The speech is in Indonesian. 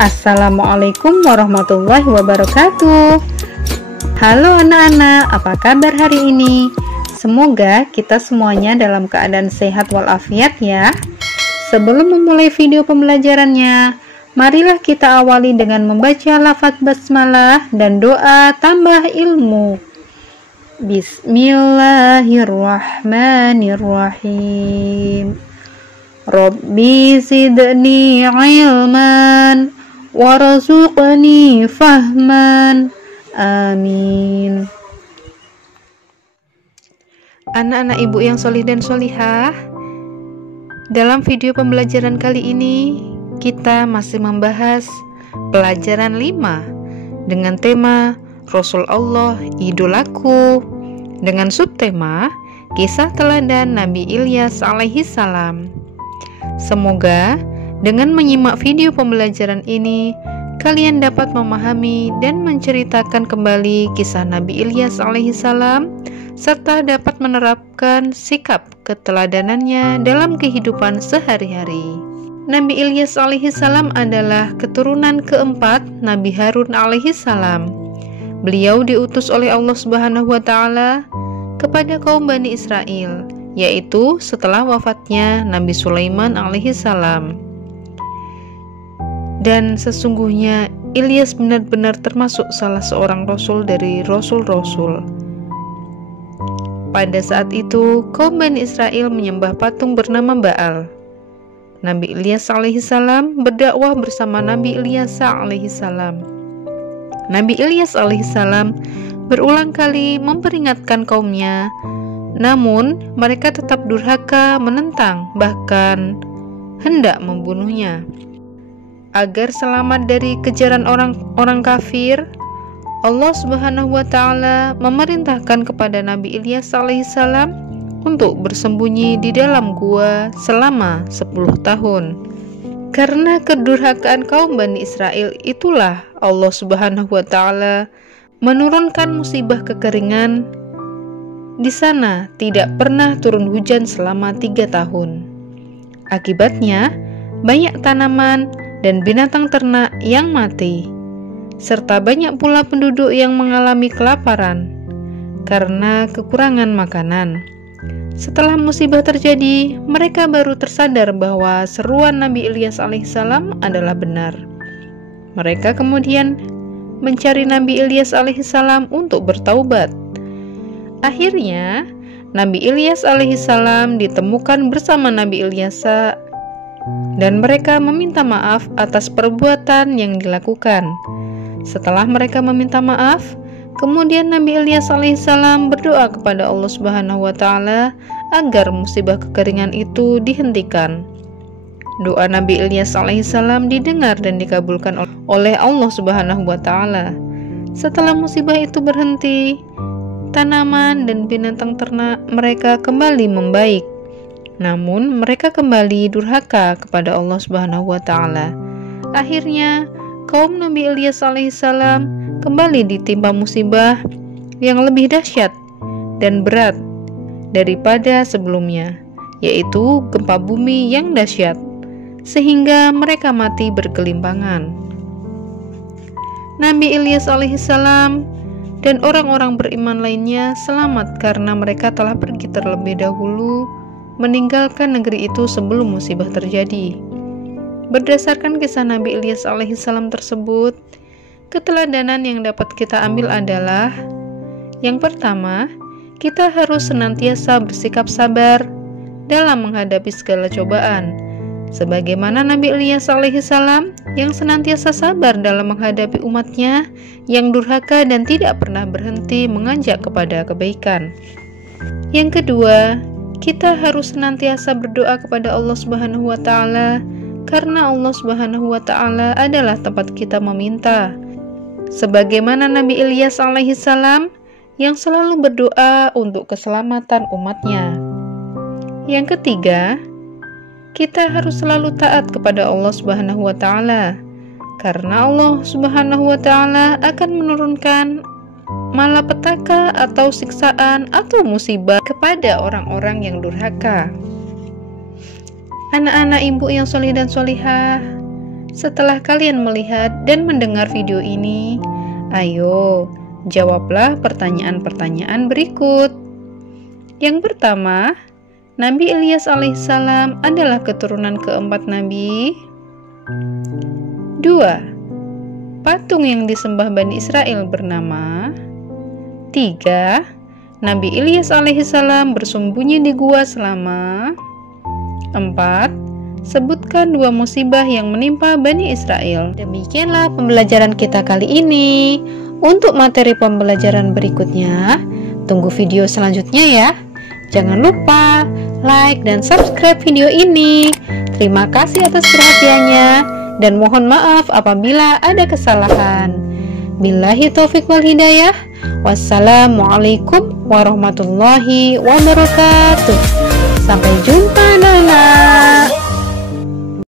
Assalamualaikum warahmatullahi wabarakatuh. Halo anak-anak, apa kabar hari ini? Semoga kita semuanya dalam keadaan sehat walafiat ya. Sebelum memulai video pembelajarannya, marilah kita awali dengan membaca lafaz basmalah dan doa tambah ilmu. Bismillahirrahmanirrahim. Rabbi zidni ilman warzuqni fahman. Amin. Anak-anak ibu yang solih dan solihah, dalam video pembelajaran kali ini kita masih membahas pelajaran 5 dengan tema Rasul Allah idolaku, dengan subtema kisah teladan Nabi Ilyas alaihi salam. Semoga dengan menyimak video pembelajaran ini, kalian dapat memahami dan menceritakan kembali kisah Nabi Ilyas alaihi salam, serta dapat menerapkan sikap keteladanannya dalam kehidupan sehari-hari. Nabi Ilyas alaihi salam adalah keturunan keempat Nabi Harun alaihi salam. Beliau diutus oleh Allah Subhanahu wa Ta'ala kepada kaum Bani Israel, yaitu setelah wafatnya Nabi Sulaiman alaihi salam. Dan sesungguhnya Ilyas benar-benar termasuk salah seorang rasul dari rasul-rasul. Pada saat itu, kaum Bani Israel menyembah patung bernama Baal. Nabi Ilyas alaihi salam berdakwah bersama Nabi Ilyasa alaihi salam. Nabi Ilyas alaihi salam berulang kali memperingatkan kaumnya, namun mereka tetap durhaka menentang, bahkan hendak membunuhnya. Agar selamat dari kejaran orang kafir, Allah Subhanahu wa Ta'ala memerintahkan kepada Nabi Ilyas alaihi salam untuk bersembunyi di dalam gua selama 10 tahun. Karena kedurhakaan kaum Bani Israel itulah Allah Subhanahu wa Ta'ala menurunkan musibah kekeringan. Di sana tidak pernah turun hujan selama 3 tahun. Akibatnya banyak tanaman dan binatang ternak yang mati, serta banyak pula penduduk yang mengalami kelaparan karena kekurangan makanan. Setelah musibah terjadi, mereka baru tersadar bahwa seruan Nabi Ilyas alaihissalam adalah benar. Mereka kemudian mencari Nabi Ilyas alaihissalam untuk bertaubat. Akhirnya, Nabi Ilyas alaihissalam ditemukan bersama Nabi Ilyasa, dan mereka meminta maaf atas perbuatan yang dilakukan. Setelah mereka meminta maaf, kemudian Nabi Ilyas alaihissalam berdoa kepada Allah Subhanahu wa Ta'ala agar musibah kekeringan itu dihentikan. Doa Nabi Ilyas alaihissalam didengar dan dikabulkan oleh Allah Subhanahu wa Ta'ala. Setelah musibah itu berhenti, tanaman dan binatang ternak mereka kembali membaik. Namun mereka kembali durhaka kepada Allah Subhanahu wa Ta'ala. Akhirnya kaum Nabi Ilyas alaihissalam kembali ditimpa musibah yang lebih dahsyat dan berat daripada sebelumnya, yaitu gempa bumi yang dahsyat, sehingga mereka mati bergelimpangan. Nabi Ilyas alaihissalam dan orang-orang beriman lainnya selamat karena mereka telah pergi terlebih dahulu meninggalkan negeri itu sebelum musibah terjadi. Berdasarkan kisah Nabi Ilyas alaihissalam tersebut, keteladanan yang dapat kita ambil adalah: yang pertama, kita harus senantiasa bersikap sabar dalam menghadapi segala cobaan, sebagaimana Nabi Ilyas alaihissalam yang senantiasa sabar dalam menghadapi umatnya yang durhaka dan tidak pernah berhenti mengajak kepada kebaikan. Yang kedua, kita harus senantiasa berdoa kepada Allah Subhanahu wa Ta'ala, karena Allah Subhanahu wa Ta'ala adalah tempat kita meminta, sebagaimana Nabi Ilyas alaihissalam yang selalu berdoa untuk keselamatan umatnya. Yang ketiga, kita harus selalu taat kepada Allah Subhanahu wa Ta'ala, karena Allah Subhanahu wa Ta'ala akan menurunkan malapetaka atau siksaan atau musibah kepada orang-orang yang durhaka. Anak-anak ibu yang solih dan solihah, Setelah kalian melihat dan mendengar video ini, ayo jawablah pertanyaan-pertanyaan berikut. Yang pertama, Nabi Ilyas alaihissalam adalah keturunan keempat Nabi. 2. Patung yang disembah Bani Israel bernama. 3. Nabi Ilyas alaihissalam bersembunyi di gua selama. 4. Sebutkan 2 musibah yang menimpa Bani Israel. Demikianlah pembelajaran kita kali ini. Untuk materi pembelajaran berikutnya, tunggu video selanjutnya ya. Jangan lupa like dan subscribe video ini. Terima kasih atas perhatiannya dan mohon maaf apabila ada kesalahan. Billahi taufiq wal hidayah. Wassalamualaikum warahmatullahi wabarakatuh. Sampai jumpa anak-anak.